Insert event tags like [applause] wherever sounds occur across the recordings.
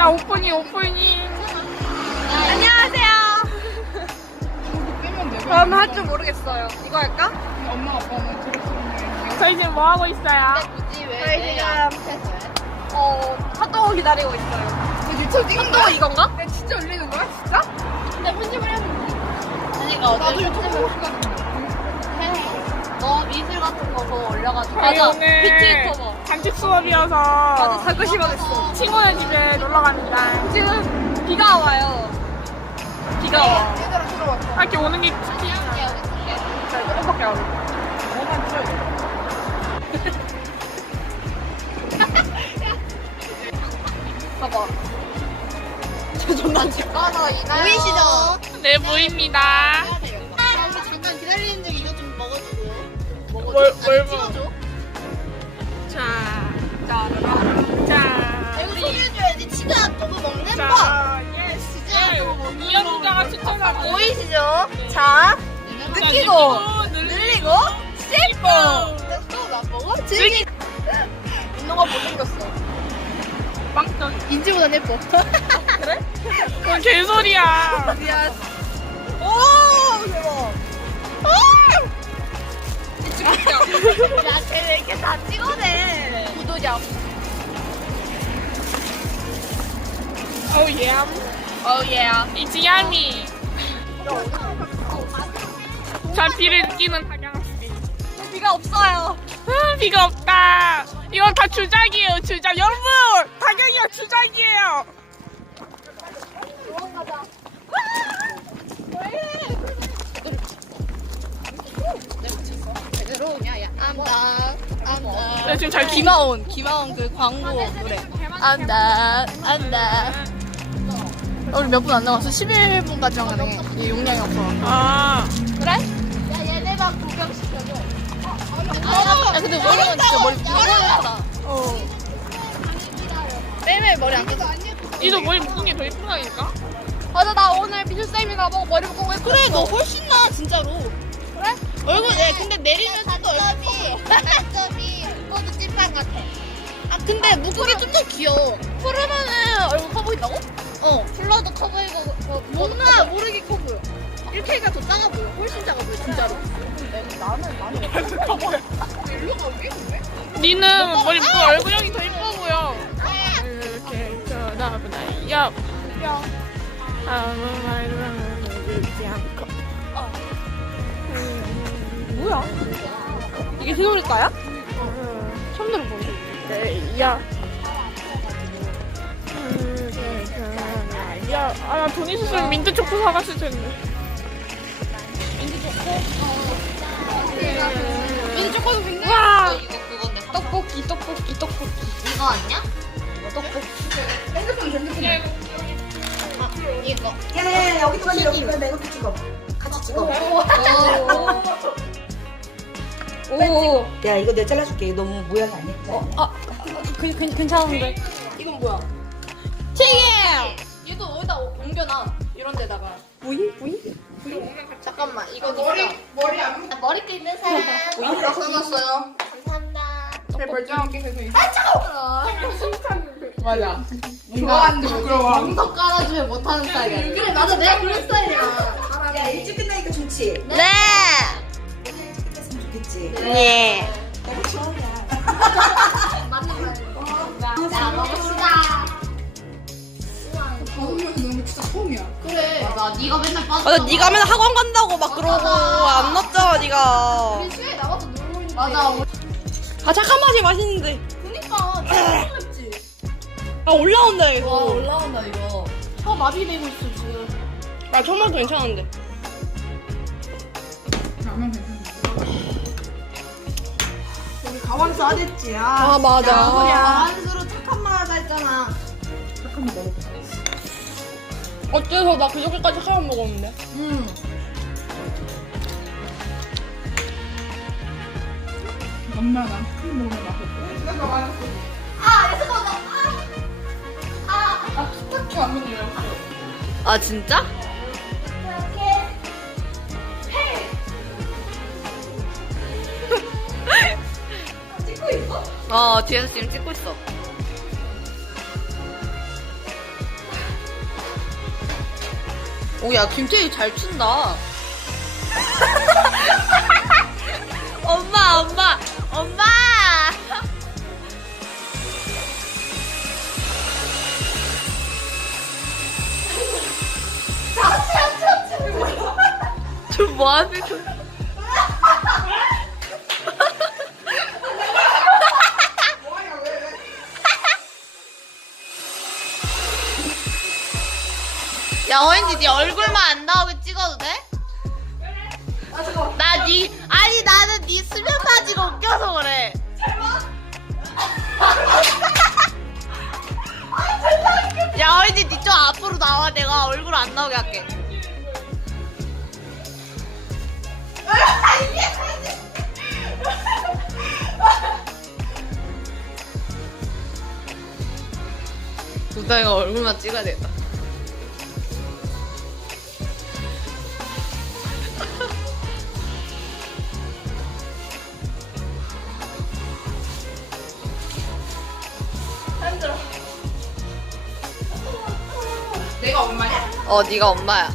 자, 오프닝, 오프닝. 안녕하세요. 저는 할 줄 모르겠어요. 이거 할까? 엄마 아빠는 들었었는데 저희 지금 뭐 하고 있어요? 저희 지금 어 핫도그 기다리고 있어요. 그 유튜브 찍은 핫도그 이건가? 근데 진짜 올리는 거야? 진짜? 근데 편집을 해보면 그러니까 나도 유튜브 보고 싶거든 너 미술 같은 거 그거 올려가지고 저희 맞아 오늘 뷰티 유튜버 단축 수업이어서 맞아 살고 싶어졌어. 친구네 집에 놀러 갑니다. 지금 비가 와요. 비가 와. 얘들아 들어와 학교 오는 게자 조금밖에 안 와. 뭐만 들어야 [laughs] 봐봐. 저 존나 집 가서 이나요. 보이시죠? 네, 보입니다. 뭘- 뭘 찍어줘. 자, 자, 자, 이거 소개해줘야지. 치즈 핫도그 먹는 법. 자, 예스. 치즈 핫도그 먹는 네, 이현우가 추천하는 보이시죠? 자, 느끼고, 늘리고, 씹고. 또나 먹어? 즐기. 운동화 못 생겼어. 빵떡. 인지보단 예뻐. 그건 개소리야. 미안. 오, 대박. 야, 쟤왜 이렇게 다 찍어내? 구도자. Oh yeah. Oh yeah. It's yummy. 자, 비를 느끼는 박양씨. 비가 없어요. 아, 비가 없다. 이건 다 주작이에요, 주작. 여러분, 박양이가 주작이에요. 안다. 네, 지금 잘 기. 김하온, 김하온 그 광고 노래. 안다, 안다. 우리 몇 분 안 남았어? 11분까지 하네. 이 용량이 없어. 아, 그래? 야, 얘네만 구경시켜줘. 야, 근데 머리가 진짜 머리 부러졌다. 어. 매일 머리 안 깎아. 이도 머리 묶은 게 더 예쁘다니까? 맞아, 나 오늘 비주쌤이 나보고 머리 묶고 했어. 그래, 너 훨씬 나, 진짜로. 그래? 얼굴, 예, 근데 내리면 또 얼굴. 단점이. 아, 근데 게좀더 귀여워. 풀으면은 얼굴 커 보인다고? 어, 풀러도 커 보이고, 뭐, 뭔가 모르게 커 보여. 이렇게 하니까 더 작아 보여. 훨씬 작아 보여, 진짜로. 니는 머리 묶고 얼굴형이 더 예뻐 보여. 이렇게 쳐다보다, 야. 아무 말도 듣지 않고. 뭐야? 이게 세월일까요? 처음 들어보네. 네, 야. 야, 아, 나 돈 있었으면 민트 초코 사갔을 텐데. 미니 초코도 굉장히. 와! 이거 그건데. 떡볶이, 떡볶이, 떡볶이. 이거 아니야? 떡볶이. 이거. 야야야 여기 찍어 여기 찍어 내가 찍어 같이 찍어 오. 야 이거 내가 잘라줄게 너무 모양이 안 예뻐 아, 그, 그, 괜찮은데. 이건 뭐야? 튀김! 얘도 어디다 옮겨놔. 이런 데다가. 부잉, 부잉? 잠깐만, 이거 머리, 머리 안 묶어 머리끈 있는 사람. 다 써놨어요 감사합니다. 제 멀쩡하게 해서 있어 맞아 좋아하는데 부끄러워 더 깔아주면 못하는 스타일이야. 그래, 맞아. 내가 그런 스타일이야. 야 일찍 끝나니까 좋지 네! 했으면 좋겠지 네. 그래. 맞아. 네가 맨날 빠져. 맞아, 네가 맨날 학원 간다고 막 그러고 안 났잖아, 네가. 수에 나와서 놀고 있는데. 맞아. 아, 착한 맛이 맛있는데. 그니까. 진짜 맵지. 아, 올라온다, 계속. 와, 올라온다, 이거. 혀 마비 되고 있어, 지금. 아, 처음부터 괜찮은데. 나만 괜찮아 여기 가만 싸댔지 아, 맞아. 안으 어째서 나 그저께까지 하얀 먹었는데. 응. 엄마 난큰 먹으면 맛있어 내가 맛있어 아. 아. 아 스타킹 안 먹네요 아, 진짜? [laughs] 어, 뒤에서 지금 찍고 있어. 오, 야, 김태희 잘 춘다. [laughs] 엄마, 엄마, 엄마! [laughs] 저 뭐 하는 거 야, 허인지 네 얼굴만 안 나오게 찍어도 돼? 나 니, 아니 나는 니 수면 바지가 웃겨서 그래. 야, 허인지 니좀 앞으로 나와. 내가 얼굴 안 나오게 할게. 부다이가 얼굴만 찍어야 되겠다. 내가 엄마냐? 어, 네가 엄마야.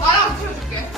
나랑 틀어줄게.